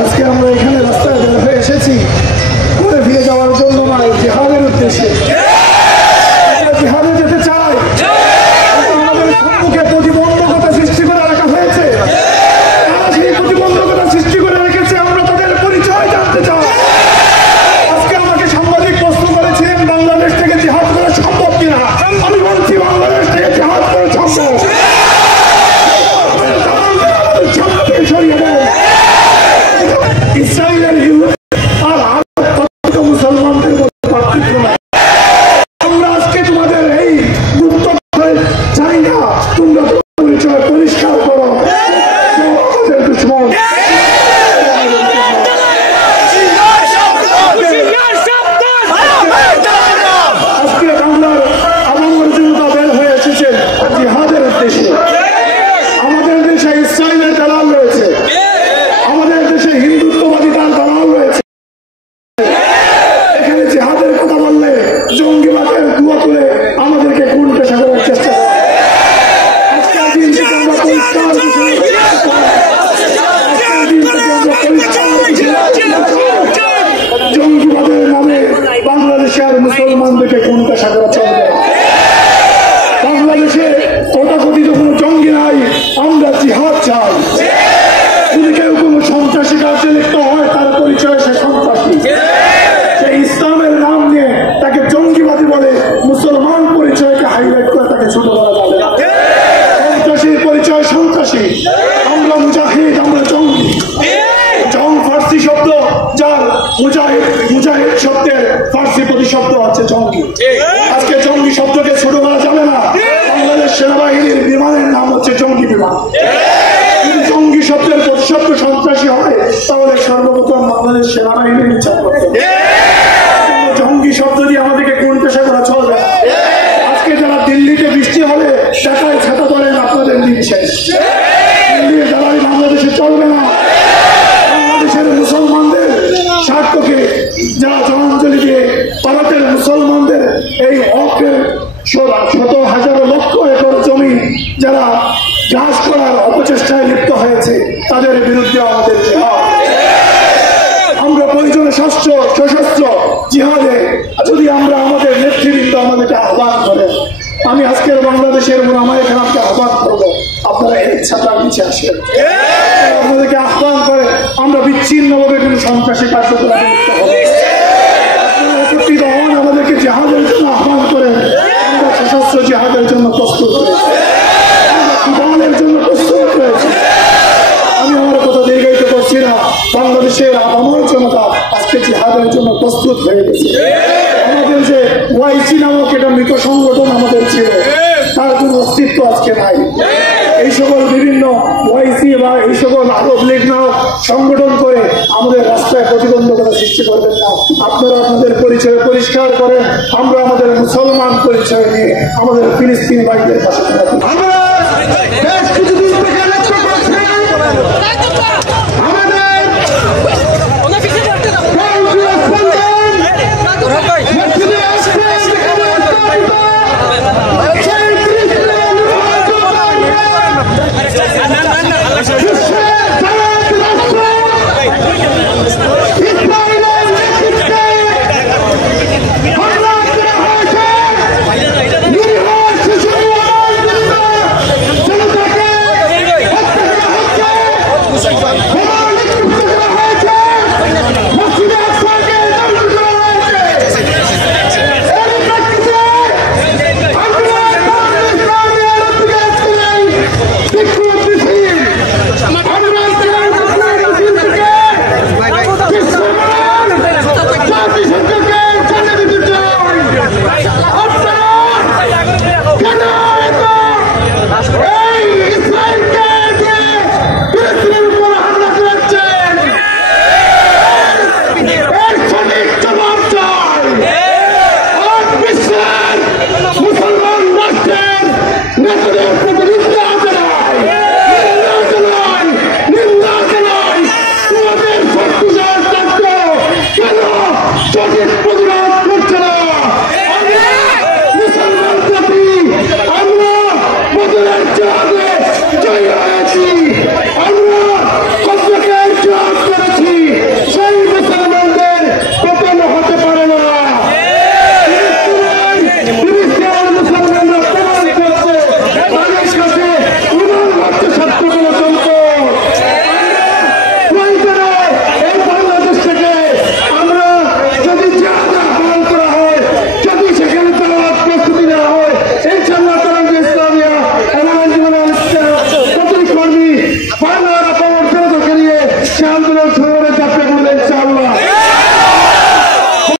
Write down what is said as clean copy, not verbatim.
আজকে আমরা এখানে রাস্তায় বের হয়ে এসেছি ঘুরে ফিরে যাওয়ার জন্য নয়, জিহাদের উদ্দেশ্যে। জিহাদে যেতে চাই, আমাদের সম্মুখে প্রতিবন্ধকতা সৃষ্টি করে রাখা হয়েছে। সেই প্রতিবন্ধকতা সৃষ্টি করে রেখেছে, আমরা তাদের পরিচয় জানতে চাই। আজকে আমাকে সাংবাদিক প্রশ্ন করেছিলেন বাংলাদেশ থেকে জিহাদ করা সম্ভব কিনা। আমি বলছি বাংলাদেশ থেকে জিহাদ করা সম্ভব। সরিয়ে দেয় ইসরায়েলের ইহুদি আর আরব মুসলমানদের মধ্যে পার্থক্য নাই। আমরা আজকে তোমাদের এই গুপ্ত চাই না, তোমরা পরিচয় পরিষ্কার করো। আমাদের দুশ্মন আজকে বাংলার আবহাওয়ার জনতা বের হয়ে এসেছেন জিহাদের উদ্দেশ্যে। আমাদের দেশে ইসরায়েলের দালাল রয়েছে, আমাদের দেশে হিন্দুত্ববাদী তার দালাল রয়েছে। এখানে জিহাদের কথা বললে জঙ্গিবাদের দুয়া তুলে আমাদেরকে কোনটা সাজানোর চেষ্টা করে। আজকের দিন থেকে আমরা পরিষ্কার জঙ্গিবাদের নামে বাংলাদেশের মুসলমানদেরকে কোনটা সাজানো চলবে। বাংলাদেশে তথাকথিত কোনো জঙ্গি নাই, আমরা জিহাদ চাই। যদি কেউ কোনো সন্ত্রাসী কাজে লিপ্ত হয় তার পরিচয় সে সন্ত্রাসী। সে ইসলামের নাম নিয়ে তাকে জঙ্গিবাদী বলে, মুসলমান পরিচয়কে হাইলাইট করে তাকে ছোট করা যাবে না। সন্ত্রাসীর পরিচয় সন্ত্রাসী, আমরা মুজাহিদ, আমরা জঙ্গি। জং ফার্সি শব্দ, যার মুজাহিদ শব্দের ফার্সি প্রতিশব্দ হচ্ছে জঙ্গি। আজকে জঙ্গি শব্দকে ছোট করা যাবে না। বাংলাদেশ সেনাবাহিনীর বিমানের নাম হচ্ছে জঙ্গি বিমান। যদি জঙ্গি শব্দের প্রতিশব্দ সন্ত্রাসী হয় তাহলে সর্বপ্রথম বাংলাদেশ সেনাবাহিনীর বিচার করতে হবে। জঙ্গি শব্দ দিয়ে আমাদেরকে কোন পেশা করা চলবে। আজকে যারা দিল্লিতে বৃষ্টি হলে টাকায় ছাতা করেন, আপনাদের দিন শেষ। দিল্লির জ্বালানি বাংলাদেশে চলবে না। বাংলাদেশের মুসলমানদের স্বার্থকে যারা জলাঞ্জলি দিয়ে ভারতের মুসলমানদের এই হকের শত হাজারো লক্ষ একর জমি যারা চাষ করার অপচেষ্টায় লিপ্ত হয়েছে, তাদের বিরুদ্ধে আমাদের জিহাদ। আমরা প্রয়োজনে সশস্ত্র জিহাদে যদি আমরা আমাদের নেতৃবৃন্দ আমাদেরকে আহ্বান করে, আমি আজকের বাংলাদেশের ওলামায়ে কেরামকে আহ্বান করবো, আপনারা এর ছাতার নিচে আসেন। আমাদেরকে আহ্বান করে আমরা বিচ্ছিন্নভাবে কোনো সন্ত্রাসী কার্যকলাপে লিপ্ত হবো। একত্রিত হন, আমাদেরকে জিহাদের জন্য আহ্বান করেন। আমরা সশস্ত্র জিহাদের জন্য প্রস্তুত রয়েছি, জীবনের জন্য প্রস্তুত রয়েছি। আমি আমার কথা দীর্ঘায়িত করছি না। বাংলাদেশের আপামর জনতা আজকে জিহাদের জন্য প্রস্তুত হয়ে গেছে। আমাদের যে ওয়াইসি নামক এটা মৃত সংগঠন আমাদের ছিল, তার কোনো অস্তিত্ব আজকে নাই। এই সকল বিভিন্ন ওয়াইসি বা এই সকল আরব লীগ নামক সংগঠন করে আমাদের রাস্তায় প্রতিবন্ধকতা সৃষ্টি করবেন না। আপনারা আপনাদের পরিচয় পরিষ্কার করেন। আমরা আমাদের মুসলমান পরিচয় নিয়ে আমাদের ফিলিস্তিনি ভাইদের পাশে থাকি।